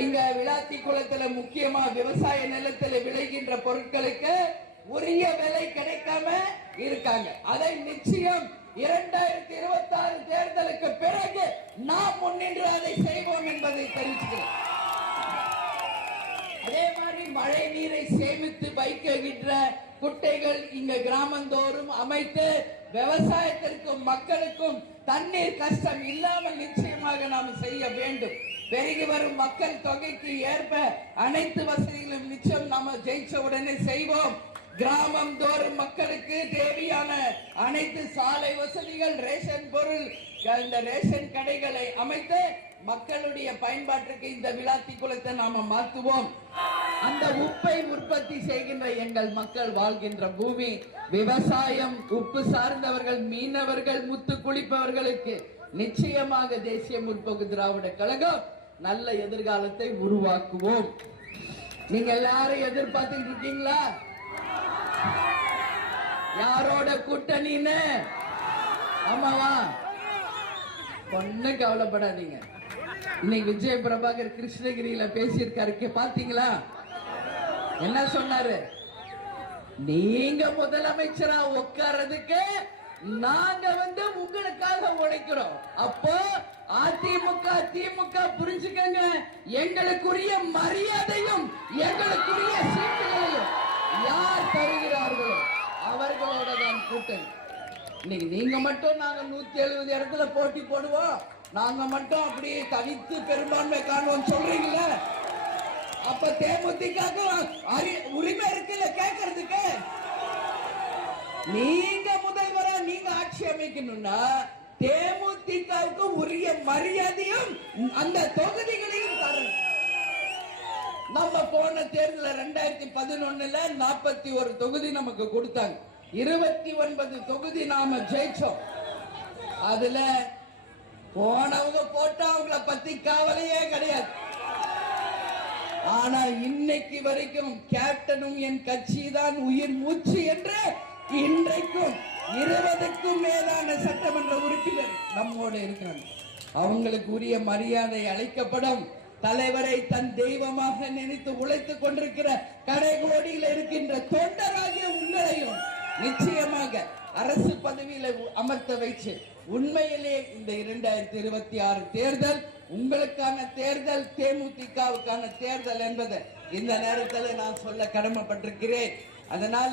இங்க விளாத்தி குளத்துல முக்கியமா விவசாய நிலத்தில் விளைகின்ற பொருட்களுக்கு உரிய விலை கிடைக்காம இருக்காங்க. அதை நிச்சயம் 2026 தேர்தலுக்கு பிறகு நாம் முன்னின்று அதை செய்வோம் என்பதை தெரிவிக்கிறேன். அதே மாதிரி மழை நீரை சேமித்து வைக்கின்ற குட்டைகள் இங்க கிராமந்தோறும் அமைத்து விவசாயத்திற்கும் மக்களுக்கும் தண்ணீர் கஷ்டம் இல்லாமல் நிச்சயமாக நாம் செய்ய வேண்டும். பெருகி வரும் மக்கள் தொகைக்கு ஏற்ப அனைத்து வசதிகளும் நிச்சயம் நாம ஜெயிச்ச உடனே செய்வோம். கிராமம் தோறும் மக்களுக்கு தேவையான அனைத்து சாலை வசதிகள், ரேஷன் பொருள், இந்த ரேஷன் கடைகளை அமைத்து மக்களுடைய பயன்பாட்டுக்கு இந்த விளாத்தி குளத்தை நாம மாற்றுவோம். அந்த உப்பை உற்பத்தி செய்கின்ற எங்கள் மக்கள் வாழ்கின்ற பூமி விவசாயம், உப்பு சார்ந்தவர்கள், மீனவர்கள், முத்து குளிப்பவர்களுக்கு நிச்சயமாக தேசிய முற்போக்கு திராவிட கழகம் நல்ல எதிர்காலத்தை உருவாக்குவோம். நீங்க எல்லாரும் எதிர்பார்த்துட்டு இருக்கீங்களா? யாரோட கூட்டணின்னு? ஆமாவா? ஒண்ணு கவலைப்படாதீங்க. இன்னைக்கு விஜய பிரபாகர் கிருஷ்ணகிரியில பேசியிருக்காரு, பாத்தீங்களா? என்ன சொன்னாரு? நீங்க முதலமைச்சரா உட்கார்றதுக்கு நாங்க உங்களுக்காக உழைக்கிறோம். அப்போ அதிமுக திமுக புரிஞ்சுக்கங்க, எங்களுக்குரிய மரியாதையும் எங்களுக்குரிய சீட்டுகளையும் யார் தருகிறார்களோ அவர்களோட தான் கூட்டணி. இன்னைக்கு நீங்க மட்டும் நாங்க 170 இடத்துல போட்டி போடுவோம், நாங்க மட்டும் அப்படியே தவித்து பெரும்பான்மை காணுவோம் சொல்றீங்களா? அப்ப தேமுதிக உரிமை இருக்குல்ல கேட்கறதுக்கு? நீங்க முதல்வரா நீங்க ஆட்சி அமைக்கணும்னா தேமுதிகவுக்கு உரிய மரியாதையும் அந்த தொகுதிகளையும் தரணும். நம்ம போன தேர்தல் 2011 41 தொகுதி நமக்கு கொடுத்தாங்க. 29 தொகுதி நாம ஜெயிச்சோம். அதுல போனவங்க போட்டா அவங்கள பத்தி கவலையே கிடையாது. ஆனா இன்னைக்கு வரைக்கும் கேப்டனும் என் கட்சி தான் உயிர் மூச்சு என்று இன்றைக்கும் 20க்கும் மேலான சட்டமன்ற உறுப்பினர் நம்மோடு இருக்கிறாங்க. அவங்களுக்கு உரிய மரியாதை அளிக்கப்படும். தலைவரை தன் தெய்வமாக நினைத்து உழைத்துக் கொண்டிருக்கிற கடைகோடியில் இருக்கின்ற தொண்டராகிய உங்களையும் நிச்சயமாக அரசு பதவியில அமர்த்த வைச்சு உண்மையிலே இந்த 2026 தேர்தல் உங்களுக்கான தேர்தல், தேமுதிகவுக்கான தேர்தல் என்பதை இந்த நேரத்தில் நான் சொல்ல கடமைப்பட்டிருக்கிறேன். அதனால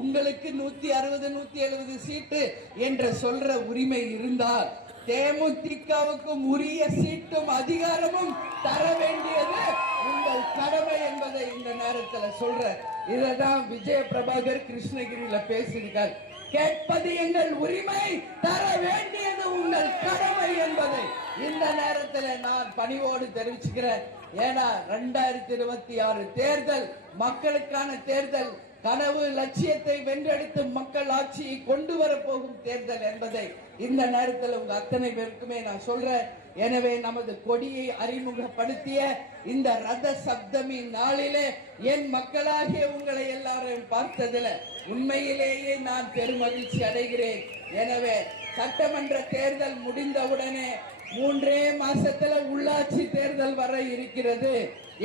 உங்களுக்கு 160 170 சீட்டு என்று சொல்ற உரிமை இருந்தால் தேமுதிகவுக்கும் உரிய சீட்டும் அதிகாரமும் தர வேண்டியது உங்கள் கடமை என்பதை இந்த நேரத்தில் சொல்ற. இததான் விஜய பிரபாகர் கிருஷ்ணகிரியில பேசியிருக்கார். கேட்பது எங்கள் உரிமை, தர வேண்டியது உங்கள் கடமை என்பதை இந்த நேரத்தில் நான் பணிவோடு தெரிவிச்சுக்கிறேன். ஏன்னா 2026 தேர்தல் மக்களுக்கான தேர்தல், கனவு லட்சியத்தை வென்றெடுத்து மக்கள் ஆட்சியை கொண்டு வர போகும் தேர்தல் என்பதை இந்த நேரத்தில் உங்க அத்தனை பேருக்குமே நான் சொல்றேன். எனவே நமது கொடியை அறிமுகப்படுத்திய இந்த ரத சப்தமி நாளிலே என் மக்களாகிய உங்களை எல்லாரையும் பார்த்ததில் உண்மையிலேயே நான் பெருமகிழ்ச்சி அடைகிறேன். எனவே சட்டமன்ற தேர்தல் முடிந்தவுடனே 3 மாசத்துல உள்ளாட்சி தேர்தல் வர இருக்கிறது.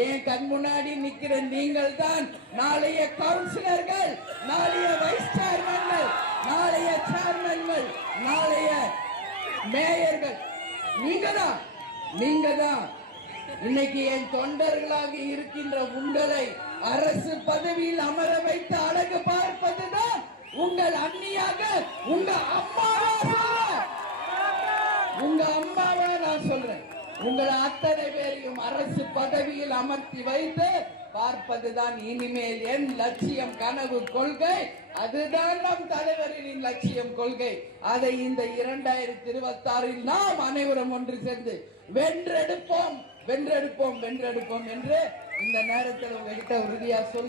என் கண் முன்னாடி நிக்கிற நீங்கள் தான் நாளைய கவுன்சிலர்கள், நாளைய வைஸ் சேர்மன்கள், நாளைய சேர்மன்கள், நாளைய மேயர்கள். நீங்க தான் இன்னைக்கு என் தொண்டர்களாக இருக்கின்ற உங்களை அரசு பதவியில் அமர வைத்து அழகு பார்ப்பதுதான் உங்கள் அண்ணியாக உங்க அம்மாவா நான் சொல்றேன். உங்களை அத்தனை பேரையும் அரசு பதவியில் அமர்த்தி வைத்து பார்ப்பதுதான் இனிமேல் என் லட்சியம், கனவு, கொள்கை. அதுதான் நம் தலைவரின் லட்சியம், கொள்கை. அதை இந்த 2026 நாம் அனைவரும் ஒன்று சேர்ந்து வென்றெடுப்போம் என்று இந்த நேரத்தில் உங்ககிட்ட உறுதியா சொல்றேன்.